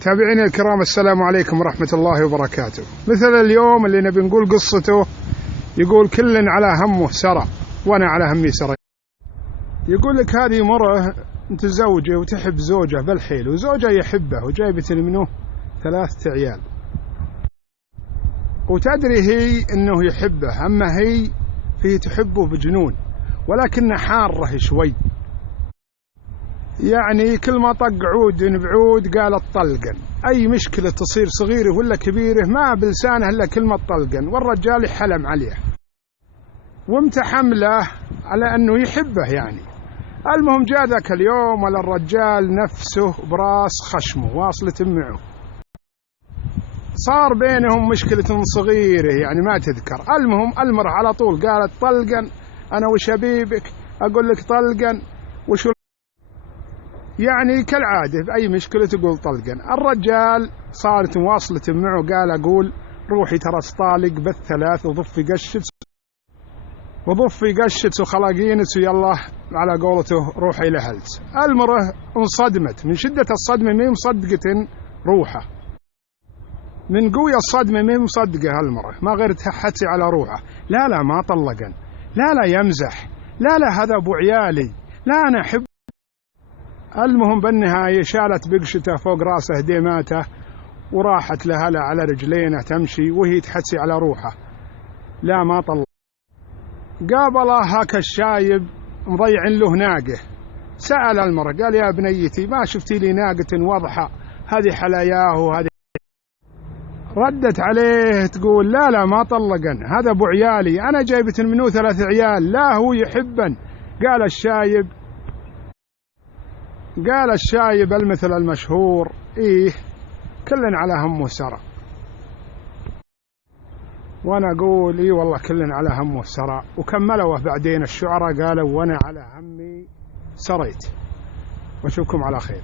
تابعيني الكرام، السلام عليكم ورحمة الله وبركاته. مثل اليوم اللي نبي نقول قصته، يقول كل على همه سرى وأنا على همي سرى. يقول لك هذه مرة متزوجة وتحب زوجه بالحيل، وزوجه يحبه وجايبت منه 3 عيال، وتدري هي انه يحبه، اما هي تحبه بجنون، ولكن حاره شوي، يعني كل ما طق عود بعود قالت طلقا. اي مشكلة تصير صغيرة ولا كبيرة ما بلسانه الا كلمة طلقا، والرجال يحلم عليه ومتحمله على انه يحبه يعني. المهم جاء ذاك اليوم ولا الرجال نفسه براس خشمه واصلة معه، صار بينهم مشكلة صغيرة يعني ما تذكر. المهم المرأة على طول قالت طلقا، أنا وش أبيبك أقول لك طلقا وشو، يعني كالعادة بأي مشكلة تقول طلقا. الرجال صارت مواصلة معه، قال أقول روحي ترى طالق بالثلاث وضفي قشت وخلاقينت ويلا على قولته روحي لهلت. المرأة انصدمت من شدة الصدمة، مين مصدقة روحه من قوية الصدمة، مين مصدقة المرأة ما غير تحتي على روحه. لا ما طلقا، لا يمزح، لا هذا ابو عيالي، لا انا احب. المهم بالنهاية شالت بقشته فوق راسه ديماته وراحت لهلا على رجلينه تمشي وهي تحتي على روحه. لا ما طلق. قابله هاك الشايب مضيع له ناقه، سأل المرأة قال يا بنيتي ما شفتي لي ناقة واضحة هذه حلاياه وهذه. ردت عليه تقول لا ما طلقن، هذا ابو عيالي، انا جايبت منه 3 عيال، لا هو يحبن. قال الشايب المثل المشهور، ايه كل على همه سرى. وانا اقول ايه والله كل على همه سرى. وكملوا بعدين الشعراء قالوا وانا على همي سريت. واشوفكم على خير.